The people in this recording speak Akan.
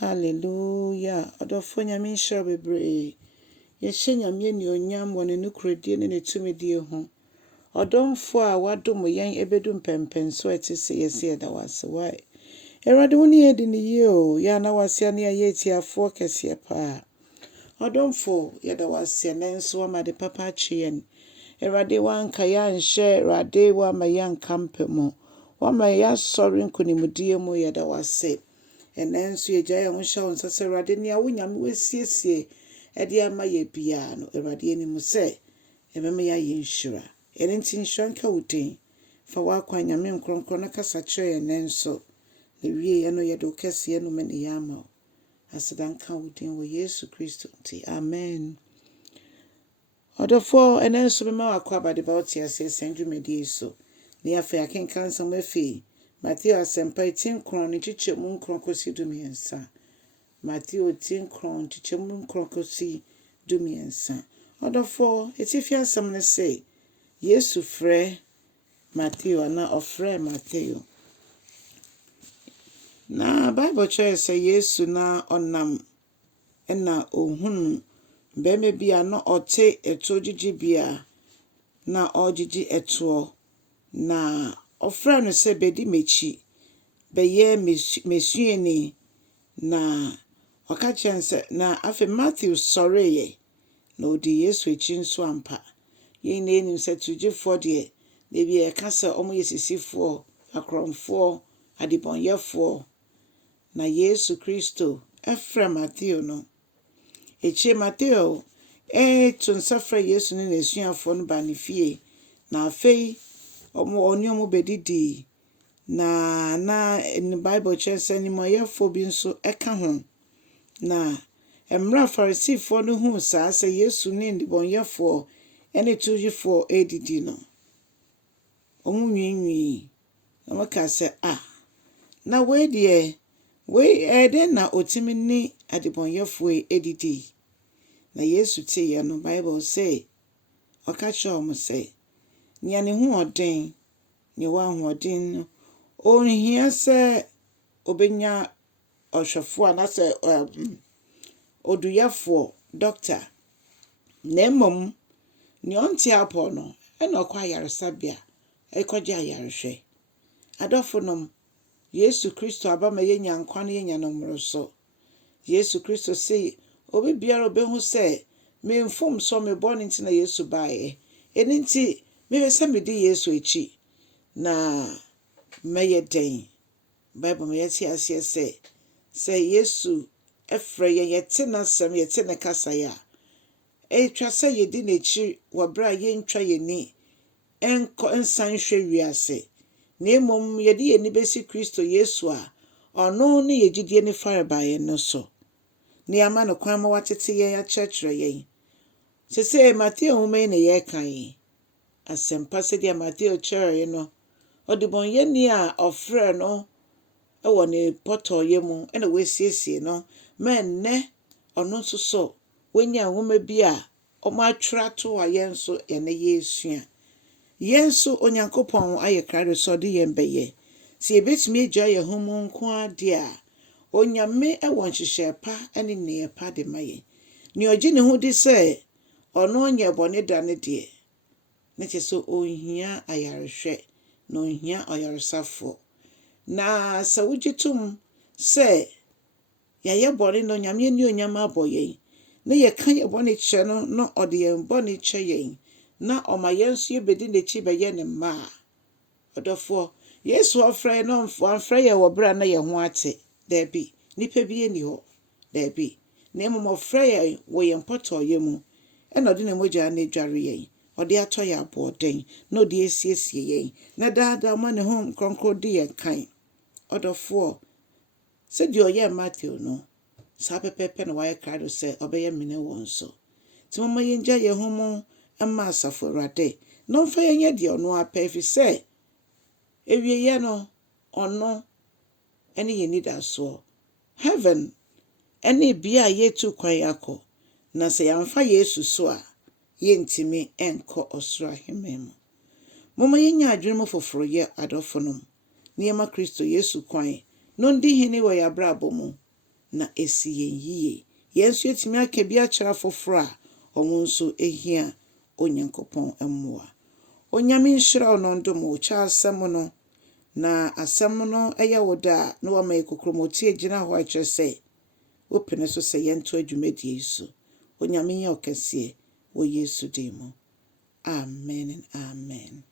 Hallelujah. Odofo nyame nhyira bebree. Yɛhyɛ nyame ni onyam wɔ ne nukuredie ne ne tumidie ho. Ɔdomfo a wadom yɛn ebedu mpɛmpɛnso ɛte sɛ yɛsɛ yɛda wase. Why? Awurade wo ne yɛdi ne yie o. Yɛ ana wase ne yɛ tiafoɔ kɛseɛ paa. Ɔdomfo yɛda wase nanso wama de papa akye yɛn. Awurade wanka yɛanhyɛ, Awurade wama yɛanka mpɛmu. Wama yɛasɔre nkonimdie mu yɛda wase. Enenso ye jaya unsha unsase Awurade ni awo nyame wasiesie ede ama ye bia no Awurade ani mu se ebema ya yenhyira ene nti nhyira nka wudin fa wakwa nyame nkronkron na kasa kyerɛ enenso na wie ye no ye do kese no me ne yama aseda nka wudin wo Yesu Kristo nti amen. Odofo enenso bema wakwa abade ba otia se sendwumedie so ne afa akenkan nsɛm afi Mateo asempa 10 ne chichemu nkronkosi dumiensa. Mateo 10 chichemu nkronkosi dumiensa. Odofo etifi asem ne say Yesu frɛ Mateo na ofrɛ Mateo. Na Bible kyerɛ sɛ Yesu na onam na ohunu bɛmɛ bia na ɔte eto gigibia na ɔgigi eto na ofrɛ no sɛ bedi mechi bɛyɛ mesueni na ɔka kyerɛ sɛ na afi Matthew sɔreyɛ na odi Yesu echi nso ampa yɛn na enim sɛ tugyefo de na bi ɛka sɛ ɔmo yesisifo akromfo adibonyɛfo na Yesu Kristo ɛfrɛ Matthew no echi Matthew to nsafrɛ Yesu ne nesuafo no ba ne fie na afei omo bedidi na in the Bible kyerɛ ni moyɛfo bi nso ɛka ho na emra Farisifo no hu saa sɛ Yesu ne ndibonyɛfo ene tujifo edidi no omo nwinwi na maka sɛ na we de we eden na otimi ni adibonyɛfo edidi na Yesu tie no Bible say ɔka kyerɛ omo sɛ nia ne hu ɔden ne wa hu ɔden no ohia sɛ obenya ɔhwɛfo na sɛ oduyɛfo doctor na mmom ne ɔnte apɔ no ɛna ɔkɔ ayaresabea ɛkɔgye ayarehwɛ adɔfo nom Yesu Kristo abama yenya nkwa na yenya nomro so Yesu Kristo say obi biara obehu sɛ me mfom so me bɔ ne nti na Yesu baaye eni nti me sɛ me di Yesu echi na meye den Bible me yeti asɛ sɛ Yesu efrɛ yɛte na sem yɛte ne kasa ya etwa sɛ yedi n'echi wɔ bra yɛntwa yɛni enko ensan hwɛ wiase na emom yedi yɛni besi Kristo Yesu a ɔno ne yegidie ne fare baaye no so ne ama no kwan ma watete yɛn akyerɛkyerɛ yɛn sɛ Matthew nwoma ne yɛkan asempa sɛ dia Matthew kyerɛ no odibonyɛni a ɔfrɛ no ɛwɔ ne pɔtɔyɛ mu ɛna wesiesie no menne ɔno nso so wenya nwoma bi a ɔmo atwrato a yɛn so yɛne Yesu yɛn so Onyankopɔn ayɛ krado so de yɛn bɛyɛ sɛ yɛbetumi agya yɛn ho mu nko ade a onyame ɛwɔ nhyehyɛ pa ɛne ne pa de ma yɛn ne ɔgye ne ho di sɛ ɔno nyɛ bɔne da ne de ne kyɛ sɛ ohia ayarehwɛ na ohia ayaresafo na sɛ wogyitum sɛ yɛyɛ bɔne no nyame ni onyama abɔ yɛn na yɛka yɛ bɔne kyerɛ no na ɔde yɛn bɔne kyerɛ yɛn na ɔma yɛn so yɛbedi n'ekyi bɛyɛ ne mma ɔdɔfo Yesu ɔfrɛ no amfrɛ yɛ wɔ bra na yɛ ho ate dabi nipa bi eni hɔ dabi na mmom ɔfrɛ yɛ wɔ yɛn pɔtɔyɛ mu ɛna ɔde ne mogya na edware yɛn ɔde atɔ yɛ aboɔden na ɔde esiesie yɛn na daada ma ne ho kronkron de yɛn kan ɔdɔfo sɛ di ɔyɛ Matthew no saa pɛpɛpɛ na wayɛ krado sɛ ɔbɛyɛ mene wɔn so ti mama yɛngya yɛn ho mu ɛma asafo Awurade na ɔmfa yɛn yɛ di ɔno apɛ fi sɛ ewieyɛ no ɔno ɛne yɛn nidaso heaven ɛne bia yɛtu kwan akɔ na sɛ yɛamfa Yesu so a yɛntimi ɛnkɔ ɔsoro ahemman mu mama yɛnya adwene mu foforo yɛ adɔfo nom nneɛma Kristo Yesu kwan no ndi hene wɔ yɛabrabɔ mu na esi yɛn yie. Yɛn nso yɛtumi aka bi akyerɛ afoforo a ɔmo nso ehia Onyankopɔn mmoa. Onyame nhyira wo na ɔndom wo. Kyɛ asɛm no na asɛm no ɛyɛ wo da na wama yɛ kokromoti gyina hɔ akyerɛ sɛ wopene so sɛ yɛnto adwumadie yi so. Onyame nyɛ ɔkɛseɛ wɔ Yesu din mu. Amen and amen.